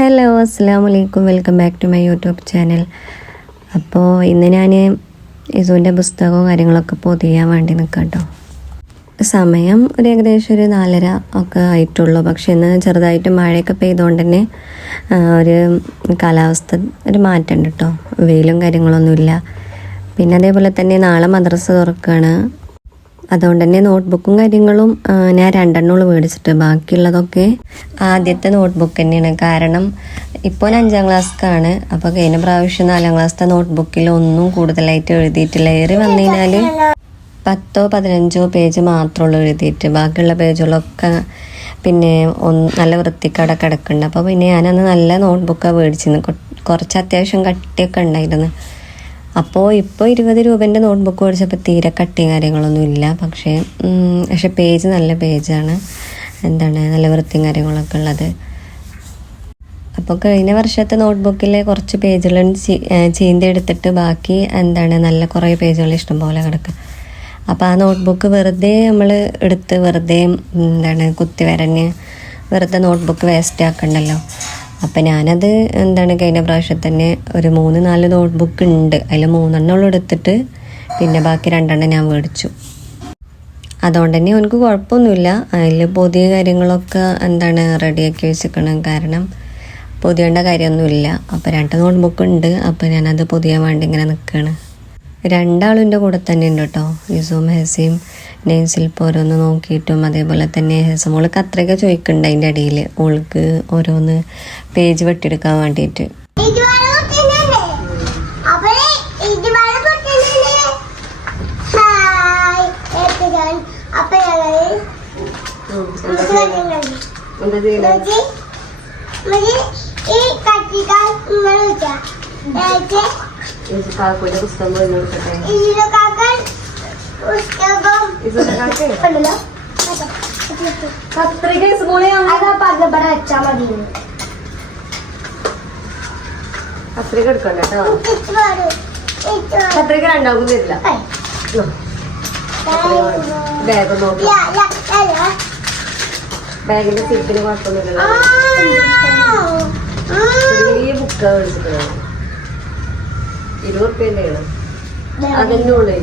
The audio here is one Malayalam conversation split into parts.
ഹലോ അസ്സലാമു അലൈക്കും, welcome back to my YouTube channel. അപ്പോൾ ഇന്ന് ഞാൻ ഇസുവിൻ്റെ പുസ്തകവും കാര്യങ്ങളൊക്കെ പൊതിയാൻ വേണ്ടി നിൽക്കാം കേട്ടോ. സമയം ഏകദേശം 4:30 ഒക്കെ ആയിട്ടുള്ളൂ. പക്ഷെ ഇന്ന് ചെറുതായിട്ട് മഴയൊക്കെ പെയ്തുകൊണ്ട് തന്നെ ഒരു കാലാവസ്ഥ ഒരു മാറ്റമുണ്ട് കേട്ടോ. വെയിലും കാര്യങ്ങളൊന്നുമില്ല. പിന്നെ അതേപോലെ തന്നെ നാളെ മദ്രസ തുറക്കുകയാണ്. അതുകൊണ്ട് തന്നെ നോട്ട്ബുക്കും കാര്യങ്ങളും ഞാൻ 2 മേടിച്ചിട്ട് ബാക്കിയുള്ളതൊക്കെ ആദ്യത്തെ നോട്ട്ബുക്ക് തന്നെയാണ്. കാരണം ഇപ്പോൾ 5ാം ക്ലാസ്ക്കാണ്. അപ്പോൾ കഴിഞ്ഞ പ്രാവശ്യം 4ാം ക്ലാസ്സിലെ നോട്ട്ബുക്കിൽ ഒന്നും കൂടുതലായിട്ട് എഴുതിയിട്ടില്ല. ഏറി വന്നു കഴിഞ്ഞാൽ 10 15 പേജ് മാത്രമുള്ളൂ എഴുതിയിട്ട്. ബാക്കിയുള്ള പേജുകളൊക്കെ പിന്നെ നല്ല വൃത്തിക്കട കിടക്കുന്നുണ്ട്. അപ്പോൾ പിന്നെ ഞാനന്ന് നല്ല നോട്ട്ബുക്കാണ് മേടിച്ചിരുന്നു. കുറച്ച് അത്യാവശ്യം കട്ടിയൊക്കെ ഉണ്ടായിരുന്നു. അപ്പോൾ ഇപ്പോൾ 20 രൂപേൻ്റെ നോട്ട്ബുക്ക് മേടിച്ചപ്പോൾ തീരെ കട്ടിയും കാര്യങ്ങളൊന്നും ഇല്ല. പക്ഷേ പേജ് നല്ല പേജാണ്, നല്ല വൃത്തിയും കാര്യങ്ങളൊക്കെ ഉള്ളത്. അപ്പോൾ കഴിഞ്ഞ വർഷത്തെ നോട്ട്ബുക്കിൽ കുറച്ച് പേജുകൾ ചീന്തി എടുത്തിട്ട് ബാക്കി നല്ല കുറേ പേജുകൾ ഇഷ്ടംപോലെ കിടക്കുക. അപ്പോൾ ആ നോട്ട്ബുക്ക് വെറുതെ നമ്മൾ എടുത്ത് വെറുതെ കുത്തി വരഞ്ഞ് വെറുതെ നോട്ട്ബുക്ക് വേസ്റ്റ് ആക്കണ്ടല്ലോ. അപ്പം ഞാനത് കഴിഞ്ഞ പ്രാവശ്യം തന്നെ ഒരു 3-4 നോട്ട്ബുക്ക് ഉണ്ട്. അതിൽ 3 എടുത്തിട്ട് പിന്നെ ബാക്കി 2 ഞാൻ മേടിച്ചു. അതുകൊണ്ട് തന്നെ എനിക്ക് കുഴപ്പമൊന്നുമില്ല. അതിൽ പുതിയ കാര്യങ്ങളൊക്കെ റെഡിയാക്കി വെച്ചിരിക്കണം. കാരണം പൊതിയേണ്ട കാര്യമൊന്നുമില്ല. അപ്പോൾ 2 നോട്ട്ബുക്ക് ഉണ്ട്. അപ്പോൾ ഞാനത് പൊതിയാൻ വേണ്ടി ഇങ്ങനെ നിൽക്കുകയാണ്. 2 ആളിൻ്റെ കൂടെ തന്നെ ഉണ്ട് കേട്ടോ. യുസും ഹെസിയും നെയ്സിലിപ്പോൾ ഓരോന്ന് നോക്കിയിട്ടും അതേപോലെ തന്നെ ഹെസമോൾക്ക് അത്രയൊക്കെ ചോദിക്കുന്നുണ്ട്. അതിൻ്റെ അടിയിൽ ഓൾക്ക് ഓരോന്ന് പേജ് വെട്ടിയെടുക്കാൻ വേണ്ടിയിട്ട്. കത്രിക എടുക്കണ്ട കേട്ടോ. കത്രിക 2 തരില്ല. ബാഗ് നോക്കി ബാഗിന്റെ സീറ്റിന് കുഴപ്പമൊന്നുമില്ല. ചെറിയ ബുക്കാണ് മേടിച്ചിട്ടുള്ളത്. 20 റുപ്യൻ്റെയാണ്. അതെന്നെ ഉള്ളു.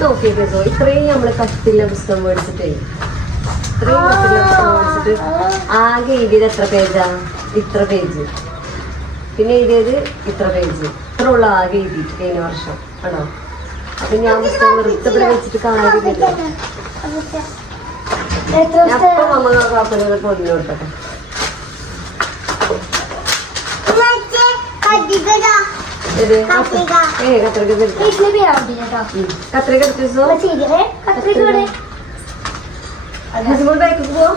നോക്കിയൊക്കെ ഇത്രയും നമ്മള് കട്ടില്ല പുസ്തകം മേടിച്ചിട്ടേ ഇത്രയും കട്ടില്ല പുസ്തകം മേടിച്ചിട്ട് ആകെ എഴുതിയത് എത്ര പേജാ? ഇത്ര പേജ്. പിന്നെ എഴുതിയത് ഇത്ര പേജ്. ഇത്ര ഉള്ള ആകെ എഴുതിയിട്ട് കഴിഞ്ഞ വർഷം ആണോ. അപ്പൊ ഞാൻ പുസ്തകം വെറുതെ വെച്ചിട്ട് കാര്യമില്ല. അപ്പം അമ്മ കാപ്പനൊക്കെ പൊതിഞ്ഞു കൊടുക്കട്ടെ. കത്രിക എടുത്തു ബാക്ക് പോവോ?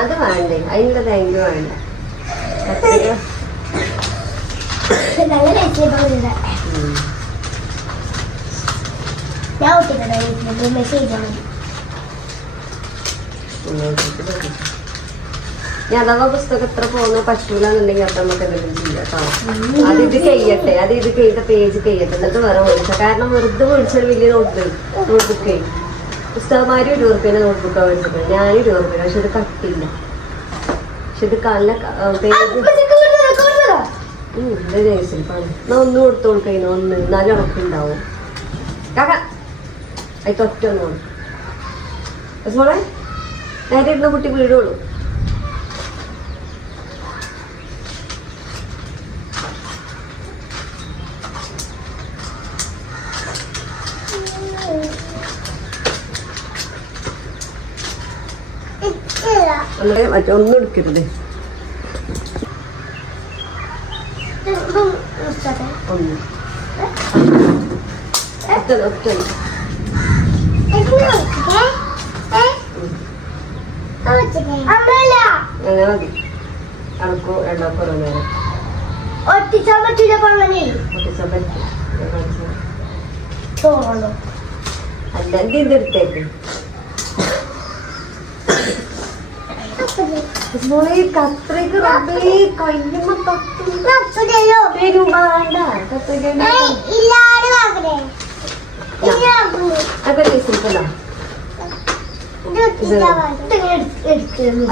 അത് വേണ്ടേ, അതിനുള്ള താങ്ക് വേണ്ട. കത്രിക ഞാൻ അഥവാ പുസ്തകം എത്ര പോകുന്ന പറ്റൂലെന്നുണ്ടെങ്കിൽ അപ്പം നമുക്ക് എന്തെങ്കിലും ചെയ്യാം കേട്ടോ. ഇത് കഴിയട്ടെ, ഇത് ചെയ്ത പേജ് കഴിയട്ടെ, എന്നിട്ട് വേറെ മേടിച്ചാൽ. കാരണം വെറുതെ മേടിച്ചൊരു വലിയ നോട്ട്ബുക്ക് പുസ്തകന്മാരും 20 റുപ്യേൻ്റെ നോട്ട്ബുക്കാണ് മേടിച്ചത്. ഞാൻ 20 റുപ്യ. പക്ഷെ ഇത് കട്ടില്ല. പക്ഷെ ഇത് നല്ല പേജ് നേഴ്സിൽപ്പാണ്. എന്നാൽ 1 കൊടുത്തു കൊടുക്കുന്നു. 1 4 ഉറപ്പുണ്ടാവും. കാക്ക അത് ഒറ്റ 1 കൊടുക്കും. മോളെ നേരെ ഇരുന്ന കുട്ടി വീടുള്ളൂ. മറ്റൊന്നും എടുക്കരുത്. അങ്ങനെ മതി. അണക്കോ 2 ഓരോ നേരം ഒട്ടിച്ചാൻ പറ്റില്ല. അല്ലെങ്കിൽ ഇതെടുത്തേക്ക്. കത്രിക കയ്യുമ്പോ വേണ്ട. 20 രൂപ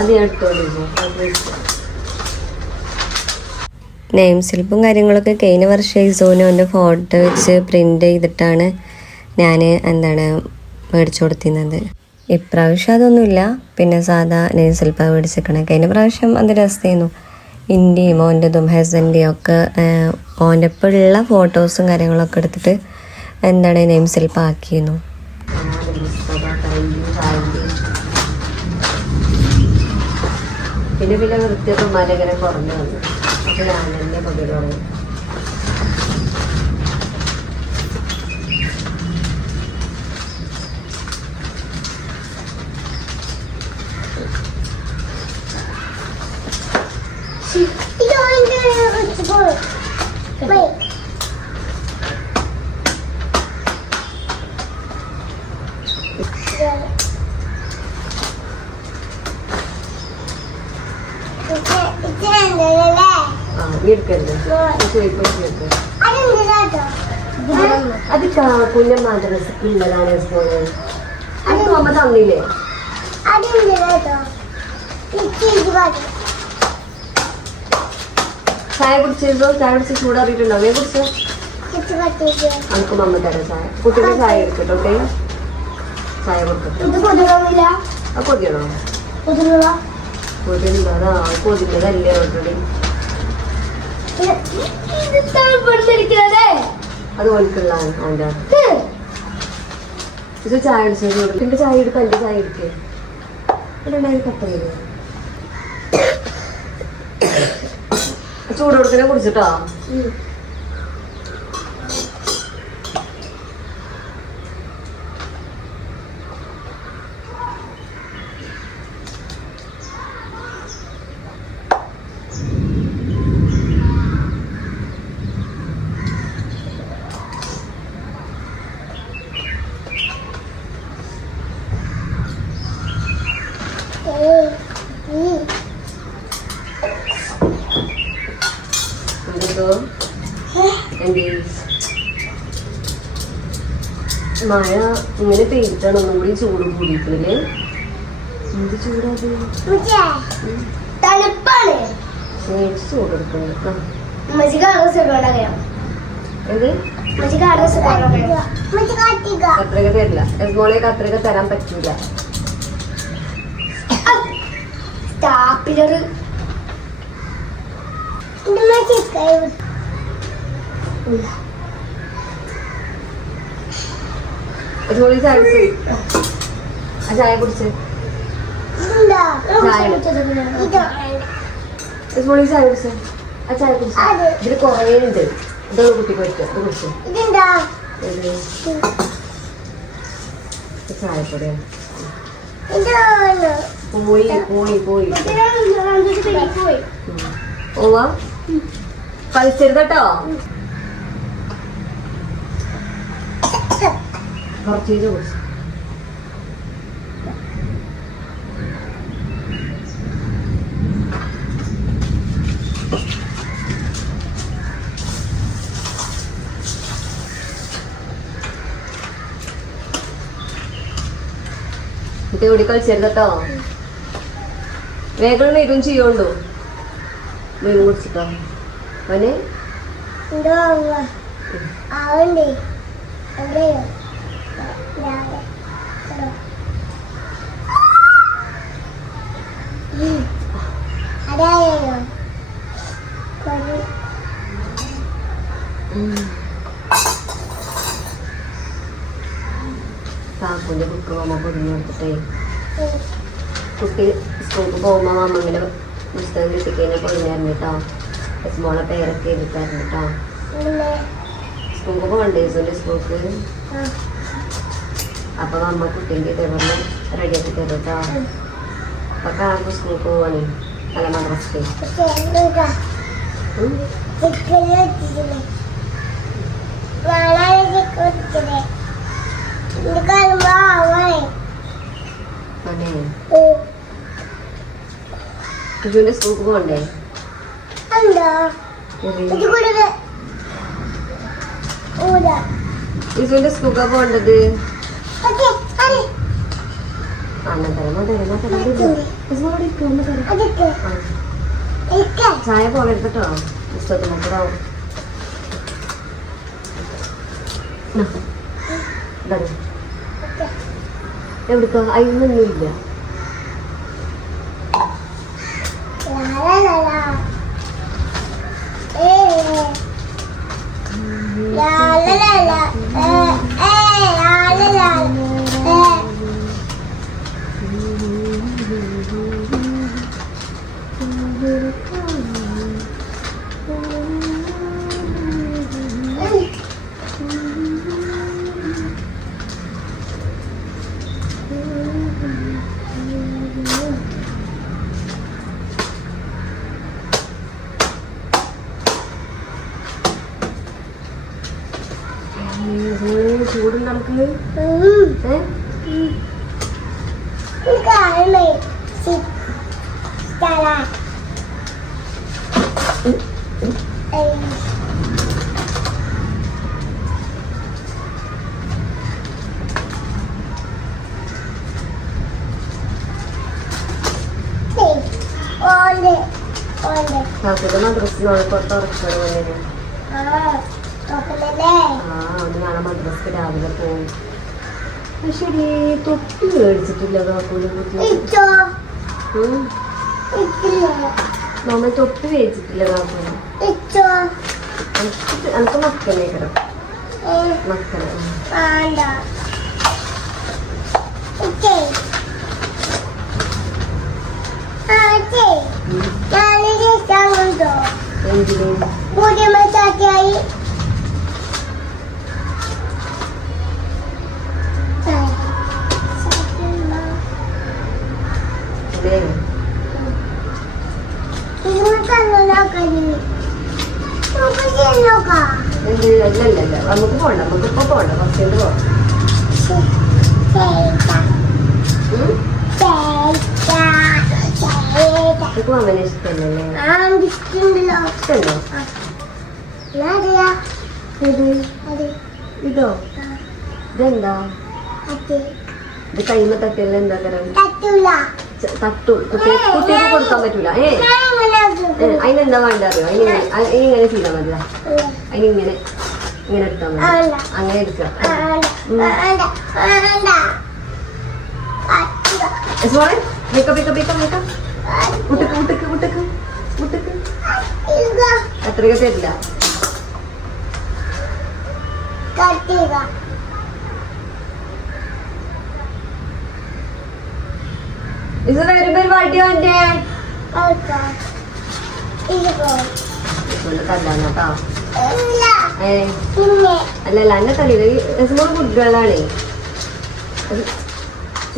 അത് ഞാൻ എടുത്തോളൂ. നെയിം സ്ലിപ്പും കാര്യങ്ങളൊക്കെ കഴിഞ്ഞ വർഷം ഇസോനും എൻ്റെ ഫോട്ടോ വെച്ച് പ്രിൻ്റ് ചെയ്തിട്ടാണ് ഞാൻ മേടിച്ചു കൊടുത്തിരുന്നത്. ഇപ്രാവശ്യം അതൊന്നുമില്ല. പിന്നെ സാധാ നെയിം സ്ലിപ്പാണ് മേടിച്ചിരിക്കണേ. കഴിഞ്ഞ പ്രാവശ്യം അത് രസമായിരുന്നു. ഇൻ്റെയും ഓൻ്റെതും ഹസൻ്റെയും ഒക്കെ ഓൻ്റെ ഒപ്പമുള്ള ഫോട്ടോസും കാര്യങ്ങളൊക്കെ എടുത്തിട്ട് നെയിം സ്ലിപ്പ് ആക്കിയിരുന്നു. പിന്നെ പിന്നെ വൃത്തിയൊക്കെ മലകരം കുറഞ്ഞു വന്നു. അപ്പോൾ ഞാൻ തന്നെ പകരം അത് കാക്കുന്റെ മദ്രസക്ക് ഉള്ളതാണ് സ്കൂള്. അത് തോമ തന്നില്ലേ? ചായ കുടിച്ചോ? ചായ കുടിച്ച് ചൂടാറിയിട്ടുണ്ടോ? വേ കുടിച്ചോ? നമുക്ക് മമ്മ തരാം ചായ. കുട്ടിക്ക് ചായ എടുക്കട്ടെ. ചായ കൊടുക്കട്ടെ. ആ കൊതിയണോ? കൊതിയുണ്ടോ? കൊതിക്കുന്നതല്ലേ ഓൾറെഡി. അത് ഓൽക്കുള്ളതാണ് അവൻ്റെ. ഇത് ചായ അടിച്ചു കൊടുക്കും. ചായ എടുക്കും. എൻ്റെ ചായ എടുക്കേ കട്ട ചൂട് കൊടുക്കണേ കുടിച്ചിട്ടോ. മഴ ഇങ്ങനെ പെയ്തിട്ടാണ് ഒന്നും കൂടി ചൂട് കൂടിയിട്ടില്ലേ? എന്ത് ചൂടാത്? തണുപ്പാണ്. ചൂടെടുക്കുന്നത് അത്രയൊക്കെ തരില്ല. എസ്മോളേക്ക് അത്രയൊക്കെ തരാൻ പറ്റൂല. ചായ കുടിച്ച് ചായ കുടിച്ച് ആ ചായ കുടിച്ച്. ഇതിൽ കുറേ ഉണ്ട്. ഇതൊന്ന് കുട്ടിക്ക് പറ്റുക. ഇത് കുടിച്ചു ചായപ്പൊടിയാ. പോയി പോയി പോയി ഓവാ കളിച്ചരുതട്ടോ. കുറച്ച് കുടിച്ചു. ഇവിടെ കളിച്ചരുതട്ടോ. വേഗം വരും ചെയ്യുണ്ടോ? വീണ്ടും കുടിച്ചിട്ടോ അവന് കാക്കുന്റെ ബുക്ക് അമ്മ പൊതിഞ്ഞു കൊടുത്തിട്ടേ കുട്ടി സ്കൂൾക്ക് പോകുമ്പോ അമ്മ ഇങ്ങനെ പുസ്തകം കിട്ടിക്കഴിഞ്ഞാൽ പൊതിഞ്ഞായിരുന്നു കേട്ടോ. എസ്മോളെ പേരൊക്കെ എഴുതിക്കായിരുന്നു കേട്ടോ. സ്കൂൾക്ക് പോകണ്ടേ സ്കൂൾക്ക്? അപ്പൊ അമ്മ കുട്ടീൻ്റെ ഇതേപോലെ റെഡിയാക്കി തരും കേട്ടോ. അപ്പൊ കാണുമ്പോ സ്കൂൾക്ക് പോവാണേ. അല്ല മദ്രസക്ക് കുഞ്ഞിന്റെ സ്കൂൾക്ക് പോകണ്ടേ? ഇസുവിന്റെ സ്കൂൾക്കാ പോകേണ്ടത്. ചായ പോകരുതട്ടോ പുസ്തകത്തിനൊക്കെടാവും. എവിടുക്ക അതിനൊന്നുമില്ല. ചൂടുണ്ട് നമുക്ക്. മദ്രസിനോട് പുറത്തുറക്കണം. ഒന്ന് നാളെ മദ്രസ്ക്ക് രാവിലെ പോകും. ശരി, തൊപ്പി മേടിച്ചിട്ടില്ല കാക്കൂനെ കുത്തി. നമ്മ തൊപ്പി മേടിച്ചിട്ടില്ല കാക്കൂന്. എനിക്ക് മക്കളെ കിടം മക്കളെ എന്തിന് അല്ലല്ല നമുക്ക് പോണ്ട. നമുക്കിപ്പോ പോണ്ട, കുറച്ചുകൊണ്ട് പോവാം. അവനെ ഇഷ്ടമല്ലേ? ഇഷ്ടമല്ലോ. ഇതോ ഇതെന്താ? ഇത് കൈമ തട്ടിയല്ല എന്താ തരം? തട്ടു കുട്ടികൾക്ക് കൊടുക്കാൻ പറ്റൂല. അതിനെന്താ വേണ്ട അറിയോ? അതിനിങ്ങനെ ചെയ്താൽ മതിയാ. അതിനിങ്ങനെ ഇങ്ങനെ എടുത്താൽ മതി. അങ്ങനെ എടുക്കാം. അത്രയൊക്കെ തരില്ല. ഇത് വരുമ്പോ ഒരു വടി വണ്ടേ തല്ലാന്നോട്ടോ. അല്ലല്ല എന്നെ തല്ലില്ല. സ്മോള് കുട്ടികളാണേ.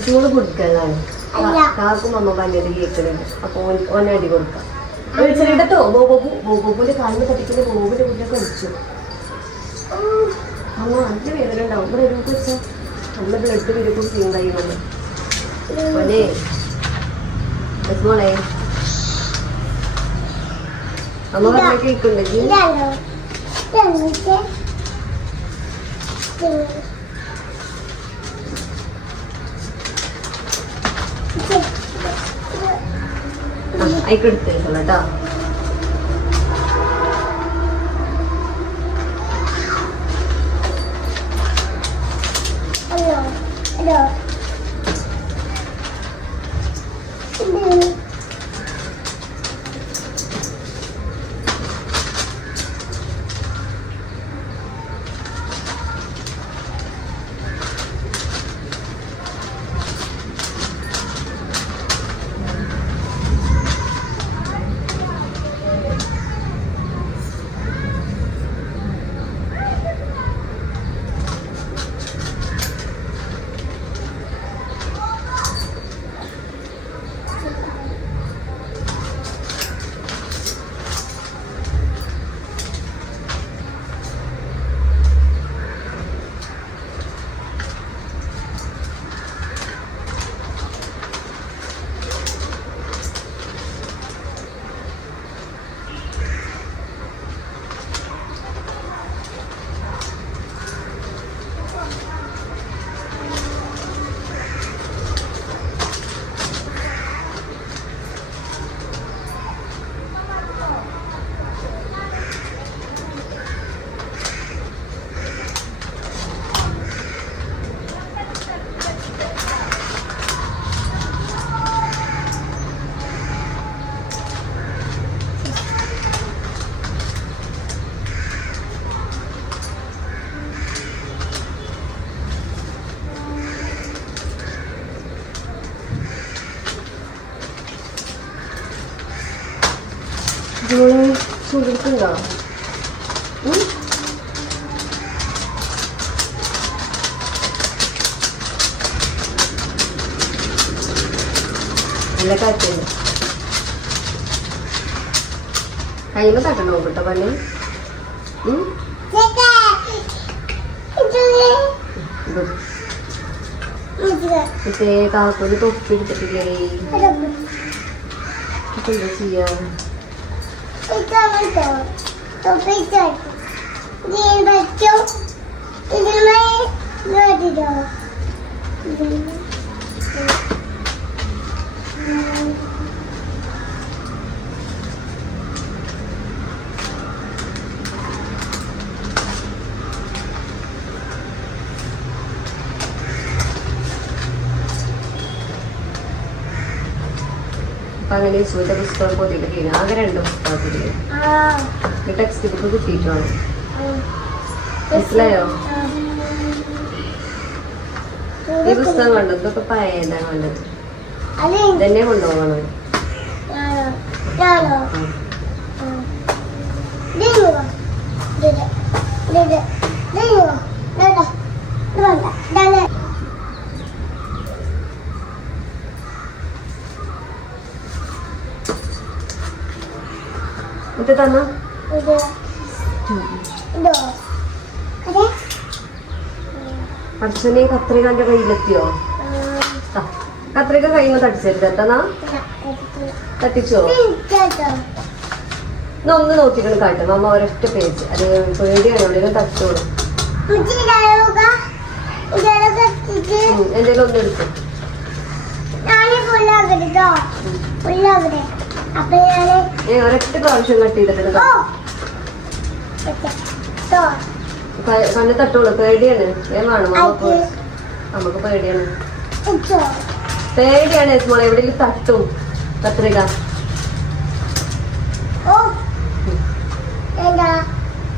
സ്മോള് കുട്ടികളാണ്. കാക്കും അമ്മ ഭയങ്കര കേൾക്കണുണ്ട്. അപ്പൊ ഓനെ അടി കൊടുക്കാം. വിളിച്ചിട്ടോ ബോബോബുന്റെ കാലിന് തട്ടിക്കുന്ന ബോബിന്റെ കുട്ടിയെ കളിച്ചു. അമ്മ നല്ല വേദന ഉണ്ടാവും. ഇവിടെ ഒരു വെച്ചാൽ നല്ല ബ്ലഡ് വരും ചെയ്യും കഴിയുന്നത്. മോനെ മോളെ അമ്മ പറഞ്ഞ കേൾക്കുന്നുണ്ടെങ്കിൽ അയക്കെടുത്തേക്കുള്ള കേട്ടോ. ഇതുപോലെ ചൂടെടുക്കുന്നുണ്ടോ? നല്ല കാറ്റുണ്ട്. കയ്യിൽ തട്ടണോ കേട്ടോ പണി? മറ്റേ കാക്കൊരു തൊപ്പി എടുത്തിട്ടില്ലേ? ഇപ്പൊ എന്താ ചെയ്യാ? അപ്പൊ അങ്ങനെ യേശുവിന്റെ പുസ്തകം പൊതിയിട്ടില്ല. ആകെ 2 പുസ്തകത്തില് ടെക്സ്റ്റ് ബുക്ക് കിട്ടിയിട്ട് വേണം. മനസ്സിലായോ? ഈ പുസ്തകം കണ്ടു. ഇതൊക്കെ പഴയതാണ് കണ്ടത്. ഇതന്നെ കൊണ്ടുപോകണം. ഇത് തന്ന അച്ഛനെ കത്രികന്റെ കയ്യിലെത്തിയോ? കത്രിക കയ്യിൽ തട്ടിച്ചെടുത്ത് എത്തന്നാ തട്ടിച്ചോ? ഒന്ന് നോക്കിക്കണം കാട്ടും. അമ്മ ഒരൊറ്റ പേജ്. അത് പേടിയാണ്. എവിടെയും തട്ടോളൂ. എന്തേലും ഒന്ന് എടുക്കും. ഒരൊറ്റ പ്രാവശ്യം കട്ട് ചെയ്തിട്ടുണ്ട്. കണ്ണ് തട്ടോളൂ. പേടിയാണ്. വേണം നമുക്ക് പേടിയാണ്. പേടിയാണ് മോളെ. എവിടെയെങ്കിലും തട്ടും കത്രിക.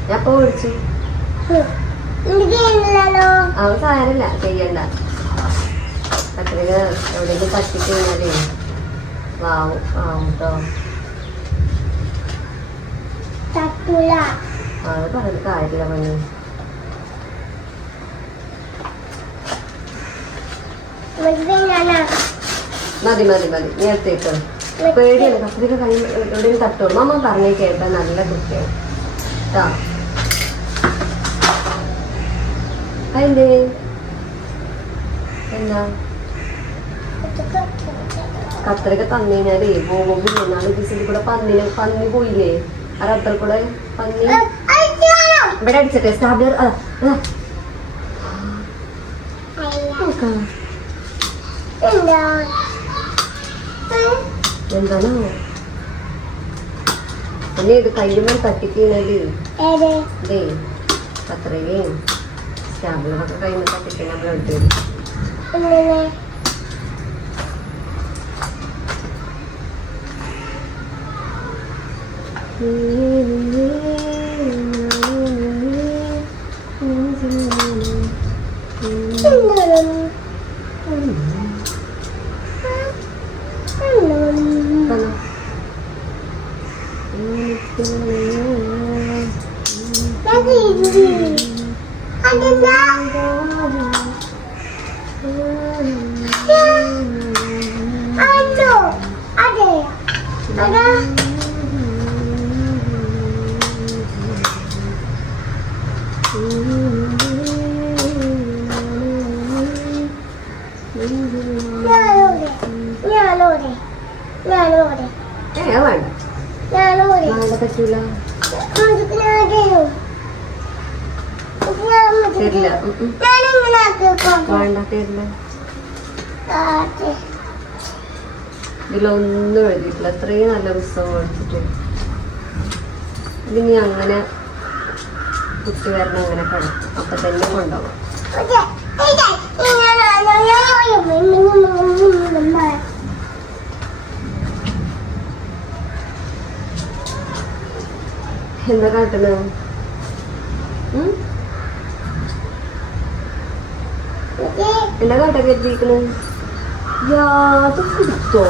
ഞാൻ ഇപ്പൊ വിളിച്ചു. അത് സാരല്ല, ചെയ്യണ്ട. കത്രിക എവിടെയെങ്കിലും തട്ടിക്കഴിഞ്ഞാലേ വാവും കേട്ടോ. അത് പറഞ്ഞിട്ട് കാര്യമില്ല മഞ്ഞ. മതി നേരത്തേക്ക്. പേടിയാണ്. കത്രിക കൈ എവിടെയും തട്ടോളൂ. അമ്മ പറഞ്ഞേ കേട്ടാ നല്ല കുട്ടിയാണ് കേട്ടാ. അതിന്റെ എന്താ കത്രിക തന്നു കഴിഞ്ഞാലേ പോകുമ്പോ 4 ദിവസത്തിൽ കൂടെ പന്നി പോയില്ലേ? ആ റബ്ബർ കൂടെ പന്നി ഇവിടെ അടിച്ചട്ടെ. സ്റ്റാബ്ലർ എന്താണോ പിന്നെ ഇത് കയ്യുമ്പോൾ തട്ടിക്കുന്നത്? ഇതേ കത്രികയും സ്റ്റാബ്ലറൊക്കെ കയ്യുമ്പോൾ തട്ടിക്കുന്ന ബ്ലഡ് വരും. പറ്റൂല. തരില്ല. വേണ്ട, തരില്ല. ഇതിലൊന്നും എഴുതിയിട്ടില്ല. അത്രയും നല്ല പുസ്തകം മേടിച്ചിട്ട് ഇതിനി അങ്ങനെ കുട്ടി വരണം. അങ്ങനെ കിടക്കും. അപ്പൊ തന്നെ കൊണ്ടുപോകും. എന്താ കാട്ടണ? എന്താ കാട്ടൊക്കെ എത്തിക്കണ്? യാത് കുടിച്ചോ?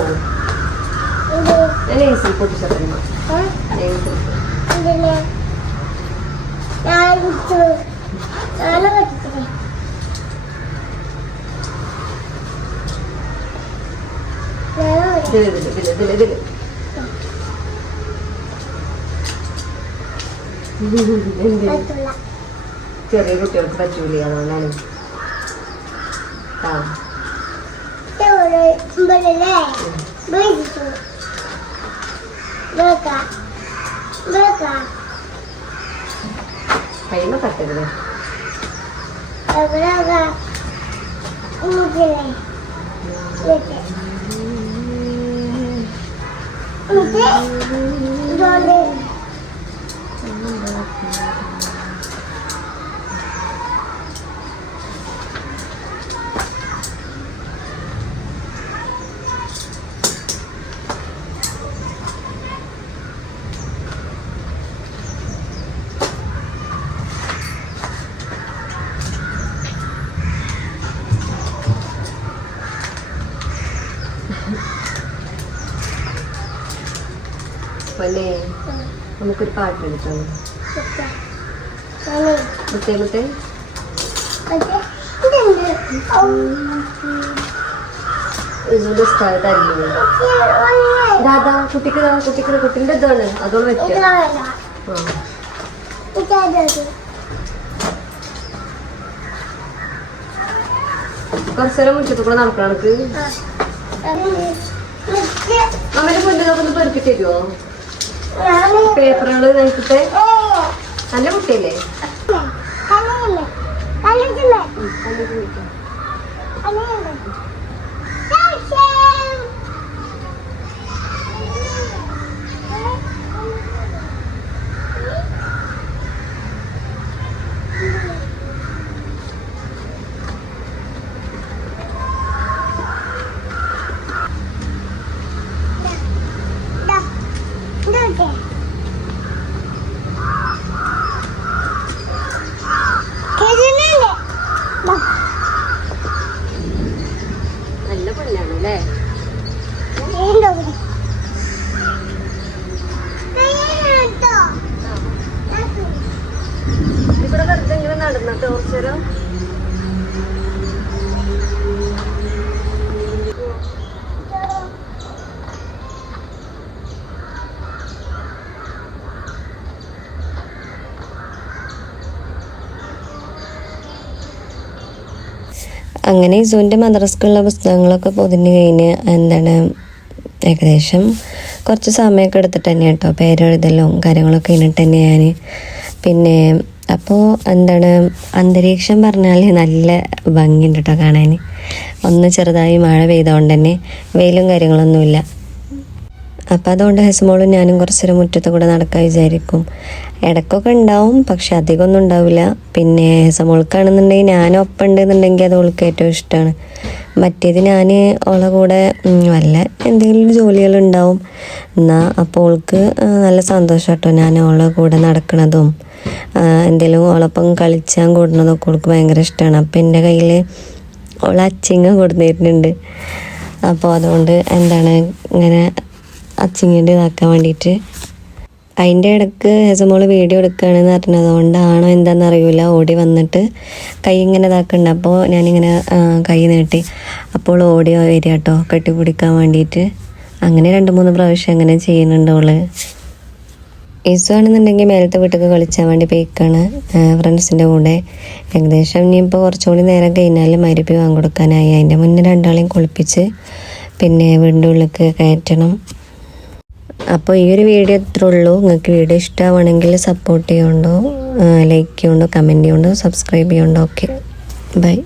ഞാൻ ലേസിൽ പൊട്ടിച്ചോ ചെറിയ കുട്ടികൾക്ക് പറ്റൂലേ അതുകൊണ്ടാണ് കൈമ തട്ടരുത് പിന്നെ നമുക്കൊരു പാട്ട് എടുക്കാം. മുത്തേ മുത്തേ ഇതിന്റെ സ്ഥലത്ത് തരില്ലേ ദാദാ കുട്ടിന്റെ ഇതാണ് അതോട് പറ്റുക. കുറച്ചേരം മുറ്റത്ത് കൂടെ നടക്കണം എനിക്ക്. അമ്മേന്റെ പൊന്നിനൊക്കെ ഒന്ന് പെറുക്കിട്ട് തരുമോ? പേപ്പറുകള് നോക്കിട്ടെ. നല്ല കുട്ടിയല്ലേ? നല്ല പൊന്നാണ് അല്ലേ? ഇവിടെ വെറുതെ ഇങ്ങനെ നടന്നിട്ട് കുറച്ചേരം അങ്ങനെ ഇസുവിൻ്റെ മദ്രസക്കുള്ള പുസ്തകങ്ങളൊക്കെ പൊതിഞ്ഞ് കഴിഞ്ഞ് എന്താണ് ഏകദേശം കുറച്ച് സമയമൊക്കെ എടുത്തിട്ട് തന്നെ കേട്ടോ പേരെഴുതലും കാര്യങ്ങളൊക്കെ കഴിഞ്ഞിട്ട് തന്നെ ഞാൻ പിന്നെ അപ്പോൾ എന്താണ് അന്തരീക്ഷം പറഞ്ഞാൽ നല്ല ഭംഗിയുണ്ട് കേട്ടോ കാണാൻ. ഒന്ന് ചെറുതായി മഴ പെയ്തുകൊണ്ട് തന്നെ വെയിലും കാര്യങ്ങളൊന്നുമില്ല. അപ്പം അതുകൊണ്ട് ഹെസ്മോളും ഞാനും കുറച്ചൊരു മുറ്റത്ത് കൂടെ നടക്കാൻ വിചാരിക്കും. ഇടയ്ക്കൊക്കെ ഉണ്ടാവും, പക്ഷെ അധികമൊന്നും ഉണ്ടാവില്ല. പിന്നെ ഹെസ്മോൾക്കാണെന്നുണ്ടെങ്കിൽ ഞാനും ഒപ്പം ഉണ്ടെന്നുണ്ടെങ്കിൽ അത് അവൾക്ക് ഏറ്റവും ഇഷ്ടമാണ്. മറ്റേത് ഞാൻ അവളെ കൂടെ വല്ല എന്തെങ്കിലും ജോലികളുണ്ടാവും എന്നാൽ അപ്പോൾ അവൾക്ക് നല്ല സന്തോഷം കേട്ടോ. ഞാൻ അവളെ കൂടെ നടക്കണതും എന്തെങ്കിലും അവളൊപ്പം കളിച്ചാൻ കൂടുന്നതൊക്കെ അവൾക്ക് ഭയങ്കര ഇഷ്ടമാണ്. അപ്പം എൻ്റെ കയ്യിൽ അവൾ അച്ചിങ്ങ കൊടുത്തിരുന്നുണ്ട്. അപ്പോൾ അതുകൊണ്ട് എന്താണ് ഇങ്ങനെ അച്ചിങ്ങേണ്ടി ഇതാക്കാൻ വേണ്ടിയിട്ട് അതിൻ്റെ ഇടയ്ക്ക് ഹെസമോള് വീഡിയോ എടുക്കുകയാണെന്ന് പറഞ്ഞത് കൊണ്ടാണോ എന്താണെന്ന് അറിയില്ല ഓടി വന്നിട്ട് കൈ ഇങ്ങനെ ഇതാക്കുന്നുണ്ട്. അപ്പോൾ ഞാനിങ്ങനെ കൈ നീട്ടി അപ്പോൾ ഓടി വരിക കേട്ടോ കെട്ടിപ്പിടിക്കാൻ വേണ്ടിയിട്ട്. അങ്ങനെ 2-3 പ്രാവശ്യം അങ്ങനെ ചെയ്യുന്നുണ്ട് അവള്. ഇസു ആണെന്നുണ്ടെങ്കിൽ മേലത്തെ വീട്ടിൽ കളിച്ചാൻ വേണ്ടി പോയിക്കാണ് ഫ്രണ്ട്സിൻ്റെ കൂടെ. ഏകദേശം ഇനിയിപ്പോൾ കുറച്ചുകൂടി നേരം കഴിഞ്ഞാൽ മരുപ്പി വാങ്ങിക്കൊടുക്കാനായി. അതിൻ്റെ മുന്നേ രണ്ടാളെയും കുളിപ്പിച്ച് പിന്നെ വീടിൻ്റെ ഉള്ളിലേക്ക് കയറ്റണം. അപ്പോൾ ഈ ഒരു വീഡിയോ ഇത്രേ ഉള്ളൂ. നിങ്ങൾക്ക് വീഡിയോ ഇഷ്ടമാണെങ്കിൽ സപ്പോർട്ട് ചെയ്യുന്നുണ്ടോ, ലൈക്ക് ചെയ്യുന്നുണ്ടോ, കമൻറ്റ് ചെയ്യുന്നുണ്ടോ, സബ്സ്ക്രൈബ് ചെയ്യുന്നുണ്ടോ. Okay bye.